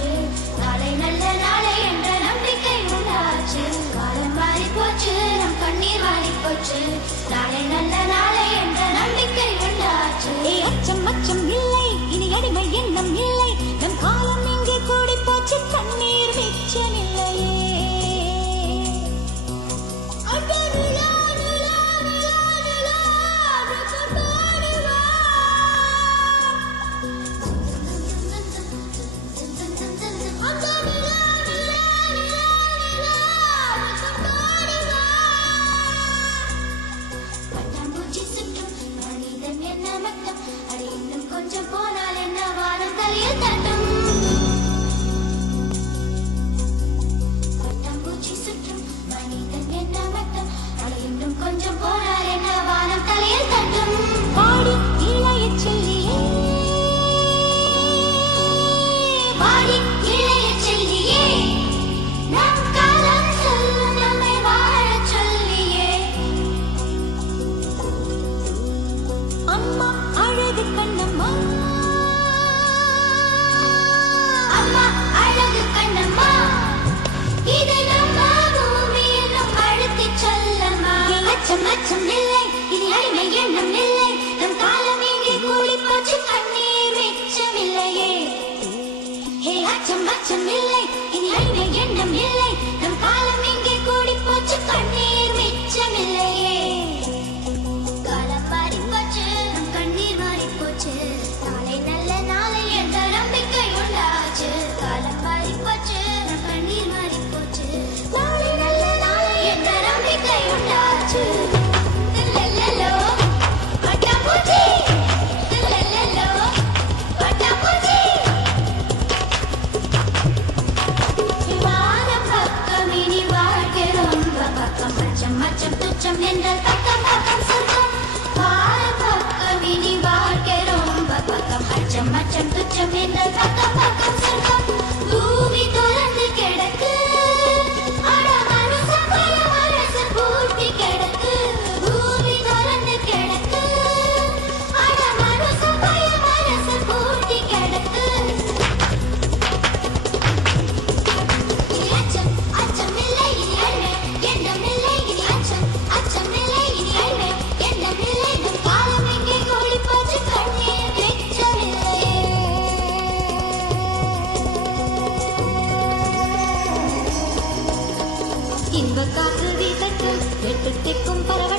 உண்டாச்சு. நாளை நல்ல நாளை என்ற நம்பிக்கை உண்டாச்சு. காலம் மாறி போச்சு, நம் கண்ணீர் மாறி போச்சு. நாளை நல்ல நாளை என்ற நம்பிக்கை உண்டாச்சு. அச்சம் அச்சம் இல்லை, இனி அடிமை எண்ணம் இல்லை. நம் காலம் இங்கே கூடி போச்சு, கண்ணீர் மிச்சமில்லையே. பட்டாம்பூச்சி சுற்றும் மனிதன் என்ன மட்டம், அடி இன்னும் கொஞ்சம் போனால் என்ன வானம் தலையில் தட்டும். பட்டாம்பூச்சி சுற்றும் மனிதன் என்ன மட்டம், அடி இன்னும் கொஞ்சம் போனால் என்ன வானம் தலையில் தட்டும். பாடி இளைய செல்லியே, வாடி இளைய செல்லியே, நம் காலம் சொல்லும் நம்மை வாழச் சொல்லியே. அம்மா அழகு கண்ணம்மா, அம்மா அழகு கண்ணம்மா, இது நம்ம பூமி என்னும் அழுத்திச் சொல்லம்மா. அச்சம் அச்சம் இல்லை, இனி அடிமை எண்ணம் இல்லை. நம் காலம் இங்கே கூடி போச்சு, கண்ணீர் மிச்சமில்லையே. ஹே அச்சம் அச்சம் இல்லை, இனி அடிமை எண்ணம் இல்லை. நம் காலம் இங்கே கூடி போச்சு, கண்ணீர் மிச்சமில்லையே. காலம் மாறி போச்சு, நம் கண்ணீர் மாறி போச்சு. நாளை நல்ல நாளை என்ற நம்பிக்கை உண்டாச்சு. காலம் மாறி போச்சு, நம் கண்ணீர் மாறி போச்சு. நாளை நல்ல நாளை என்ற நம்பிக்கை உண்டாச்சு. தில்லல்லோ, பட்டாம்பூச்சி, தில்லல்லோ, பட்டாம்பூச்சி. வானம் பக்கம் இனி வாழ்க்கை ரொம்ப பக்கம். அச்சம் அச்சம் துச்சம் என்றால் பக்கம் பக்கம் சொர்க்கம். வானம் பக்கம் இனி வாழ்க்கை ரொம்ப பக்கம். அச்சம் அச்சம் துச்சம் என்றால் பக்கம் பக்கம் சொர்க்கம். பூமி துறந்து கிடக்கு, அட மனுஷன் பய மனசு பூட்டி கிடக்கு. பூமி துறந்து கிடக்கு, அட மனுஷன் பய மனசு பூட்டி கிடக்கு. இனி அச்சம் அச்சம் இல்லை, இனி அடிமை எண்ணம் இல்லை. இனி அச்சம் அச்சம் இல்லை, இனி அடிமை எண்ணம் இல்லை. நம் காலம் இங்கே கூடி போச்சு, கண்ணீர் மிச்சமில்லையே. இன்பக் காற்று வீசட்டும், எட்டு திக்கும் பரவ